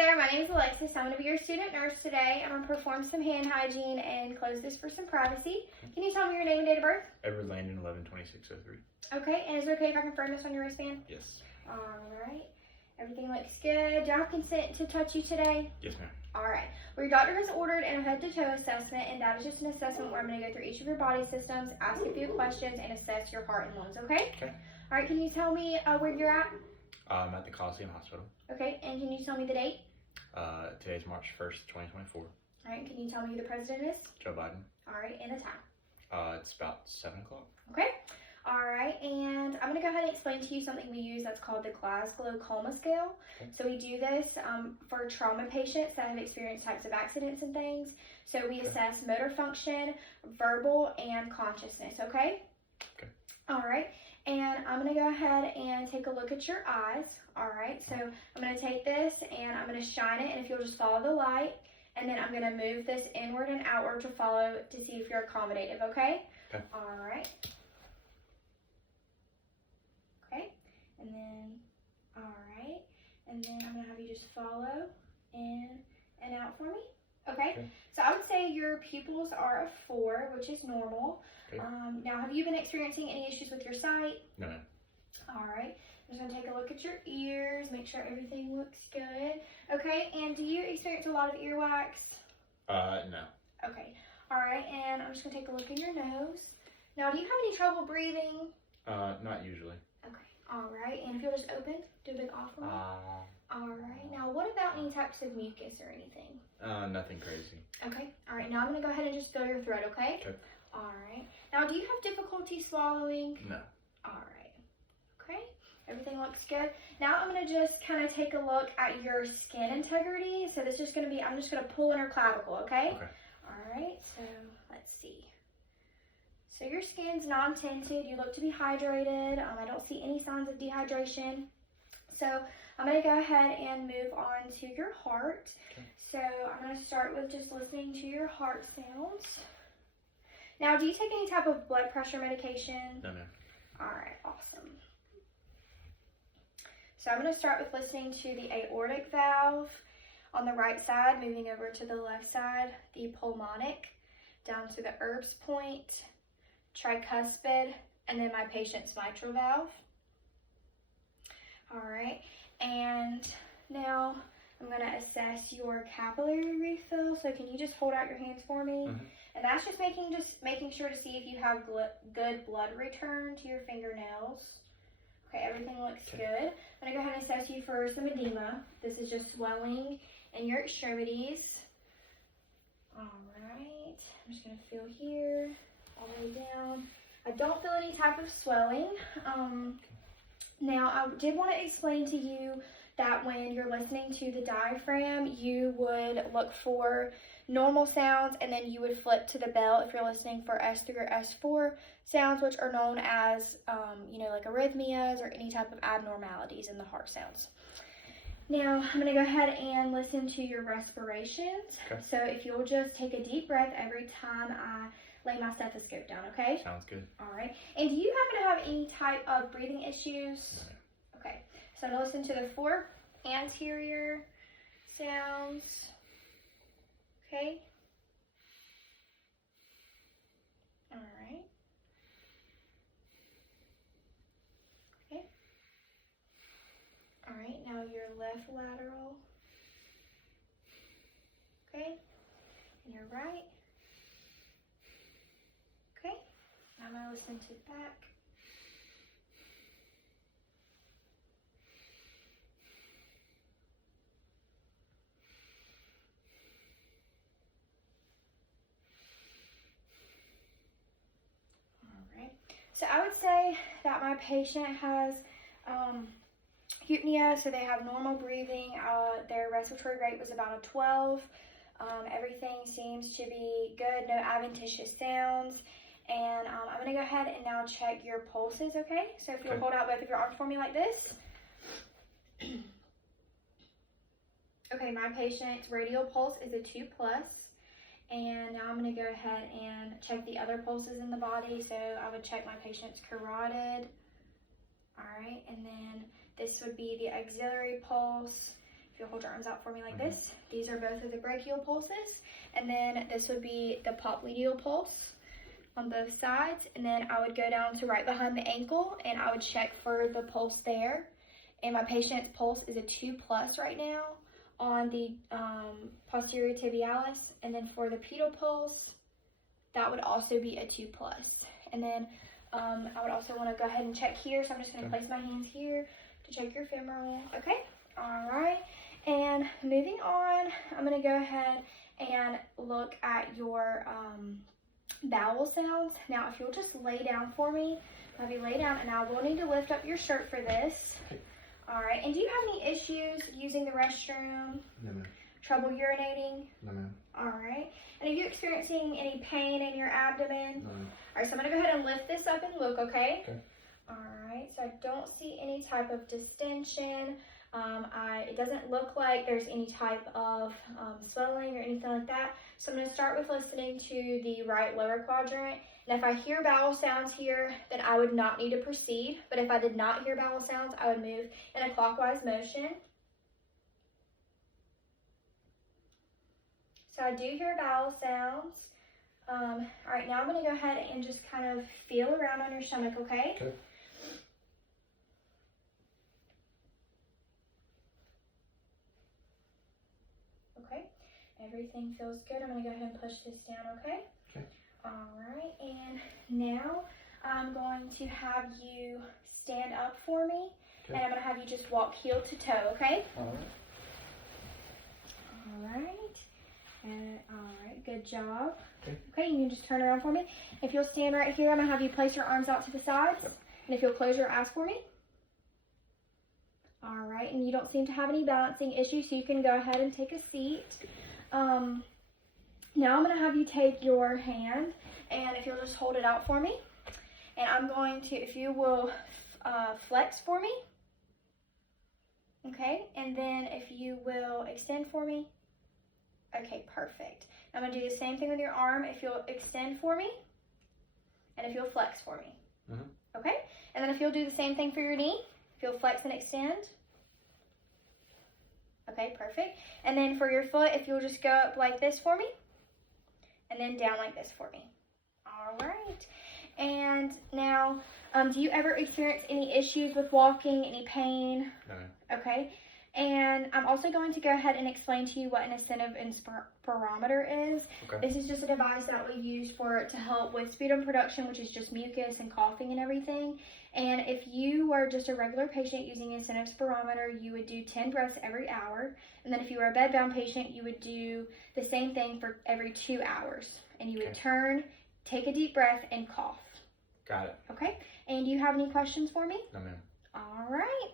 there, my name is Alexis. I'm going to be your student nurse today. I'm going to perform some hand hygiene and close this for some privacy. Can you tell me your name and date of birth? Edward Landon, 11/26/03. Okay, and is it okay if I confirm this on your wristband? Yes. Alright, everything looks good. Do I have consent to touch you today? Yes, ma'am. Alright, well, your doctor has ordered a head-to-toe assessment, and that is just an assessment where I'm going to go through each of your body systems, ask a few questions, and assess your heart and lungs, okay? Okay. Alright, can you tell me where you're at? I'm at the Coliseum Hospital. Okay, and can you tell me the date? Today's March 1st, 2024. Alright, can you tell me who the president is? Joe Biden. Alright, and the time? It's about 7 o'clock. Okay. Alright, and I'm going to go ahead and explain to you something we use that's called the Glasgow Coma Scale. Okay. So we do this for trauma patients that have experienced types of accidents and things. So we assess motor function, verbal, and consciousness, okay? Okay. Alright, and I'm going to go ahead and take a look at your eyes. Alright, so I'm going to take this and I'm going to shine it, and if you'll just follow the light, and then I'm going to move this inward and outward to follow to see if you're accommodative, okay? Okay. Alright. Okay, and then, alright, and then I'm going to have you just follow in and out for me. Okay, so I would say your pupils are a 4, which is normal. Okay. Now, have you been experiencing any issues with your sight? No. Alright, I'm just going to take a look at your ears, make sure everything looks good. Okay, and do you experience a lot of earwax? No. Okay, alright, and I'm just going to take a look in your nose. Now, do you have any trouble breathing? Not usually. Okay, alright, and if you'll just open, do a big off for me. Alright, now what about any types of mucus or anything? Nothing crazy. Okay, alright, now I'm going to go ahead and just fill your throat, okay? Okay. Alright, now do you have difficulty swallowing? No. Alright, okay, everything looks good. Now I'm going to just kind of take a look at your skin integrity. So this is just going to be, I'm just going to pull in her clavicle, okay? Okay. Alright, so let's see. So your skin's non-tinted, you look to be hydrated. I don't see any signs of dehydration. So I'm going to go ahead and move on to your heart. Okay. So I'm going to start with just listening to your heart sounds. Now, do you take any type of blood pressure medication? No, ma'am. Alright, awesome. So I'm going to start with listening to the aortic valve on the right side, moving over to the left side, the pulmonic, down to the Erb's point, tricuspid, and then my patient's mitral valve. Alright, and now I'm going to assess your capillary refill. So can you just hold out your hands for me? Mm-hmm. And that's just making sure to see if you have good blood return to your fingernails. Okay, everything looks good. I'm going to go ahead and assess you for some edema. This is just swelling in your extremities. Alright, I'm just going to feel here, all the way down. I don't feel any type of swelling. Now, I did want to explain to you that when you're listening to the diaphragm, you would look for normal sounds, and then you would flip to the bell if you're listening for S3 or S4 sounds, which are known as, like arrhythmias or any type of abnormalities in the heart sounds. Now, I'm going to go ahead and listen to your respirations. Okay. So if you'll just take a deep breath every time I lay my stethoscope down, okay? Sounds good. All right. And do you happen to have any type of breathing issues? No. Okay. So I'm going to listen to the 4 anterior sounds. Okay. All right. Okay. All right. Now your left lateral. Okay. And your right. Okay. Now I'm going to listen to the back. So I would say that my patient has hypnea, so they have normal breathing. Their respiratory rate was about a 12. Everything seems to be good, no adventitious sounds. And I'm going to go ahead and now check your pulses, okay? So if you'll hold out both of your arms for me like this. Okay, my patient's radial pulse is a 2+. And now I'm going to go ahead and check the other pulses in the body. So I would check my patient's carotid. All right, and then this would be the auxiliary pulse. If you'll hold hold your arms out for me like this. These are both of the brachial pulses. And then this would be the popliteal pulse on both sides. And then I would go down to right behind the ankle and I would check for the pulse there. And my patient's pulse is a 2+ right now on the posterior tibialis. And then for the pedal pulse, that would also be a 2+. And then I would also want to go ahead and check here. So I'm just going to place my hands here to check your femoral. Okay, all right. And moving on, I'm going to go ahead and look at your bowel sounds. Now, if you'll just lay down for me, I'll have you lay down, and I will need to lift up your shirt for this. All right. And do you have any issues using the restroom? No, ma'am. Trouble urinating? No, ma'am. All right. And are you experiencing any pain in your abdomen? No, ma'am. All right, so I'm going to go ahead and lift this up and look, okay? Okay. All right, so I don't see any type of distension. It doesn't look like there's any type of swelling or anything like that. So I'm going to start with listening to the right lower quadrant. And if I hear bowel sounds here, then I would not need to proceed. But if I did not hear bowel sounds, I would move in a clockwise motion. So I do hear bowel sounds. All right, now I'm going to go ahead and just kind of feel around on your stomach, okay? Okay. Okay, everything feels good. I'm going to go ahead and push this down, okay? Okay. All right, and now I'm going to have you stand up for me, Okay. and I'm going to have you just walk heel to toe, okay? All right. All right. All right, good job. Okay. Okay, you can just turn around for me. If you'll stand right here, I'm going to have you place your arms out to the sides. Yep. And if you'll close your eyes for me. All right, and you don't seem to have any balancing issues, so you can go ahead and take a seat. Now I'm going to have you take your hand, and if you'll just hold it out for me. And I'm going to, if you will flex for me. Okay, and then if you will extend for me. Okay, perfect. I'm going to do the same thing with your arm. If you'll extend for me, and if you'll flex for me. Okay? And then if you'll do the same thing for your knee, if you'll flex and extend. Okay, perfect. And then for your foot, if you'll just go up like this for me, and then down like this for me. All right. And now, do you ever experience any issues with walking, any pain? No. Okay. And I'm also going to go ahead and explain to you what an ascending spirometer is. Okay. This is just a device that we use to help with sputum production, which is just mucus and coughing and everything. And if you were just a regular patient using an ascending spirometer, you would do 10 breaths every hour. And then if you were a bedbound patient, you would do the same thing for every 2 hours. And you would turn, take a deep breath, and cough. Got it. Okay? And do you have any questions for me? No, ma'am. All right.